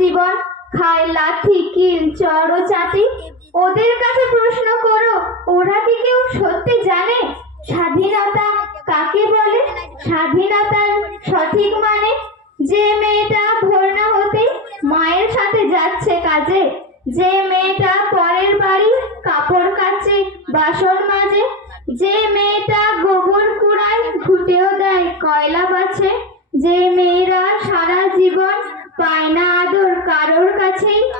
জীবন খায় লাঠি, কিল চড় চাটি ওদের কাছে প্রশ্ন করো, ওরা কি কেউ সত্যি জানে? স্বাধীনতা কাকে বলে? স্বাধীনতার সঠিক মানে? যে মেয়েটা ভোর না হতেই মায়ের সাথে যাচ্ছে কাজে, যে মেয়েটা পরের বাড়ি কাপড় কাচে, বাসন মাজে, যে মেয়েটা গোবর কুড়ায়, ঘুটেও দেয়, কয়লা বাছে, যে মেয়েরা সারা জীবন পায় না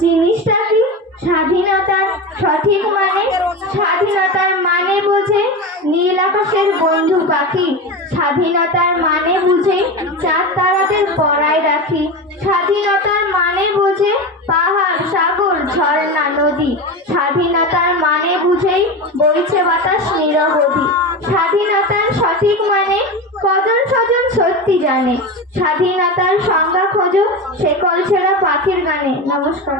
জিনিসটা কি স্বাধীনতার সঠিক মানে স্বাধীনতার মানে বোঝে নীল আকাশের বন্ধু পাখি। স্বাধীনতার মানে বুঝে চাঁদ তারাদের পড়ায় রাখি। স্বাধীনতার মানে বুঝে পাহাড়, সাগর, ঝর্ণা, নদী। স্বাধীনতার মানে বুঝেই বইছে বাতাস নিরবধি স্বাধীনতার সঠিক মানে কজন সত্যি জানে। স্বাধীনতার সংজ্ঞা খোঁজো শেকল ছেড়া পাখির গানে। নমস্কার।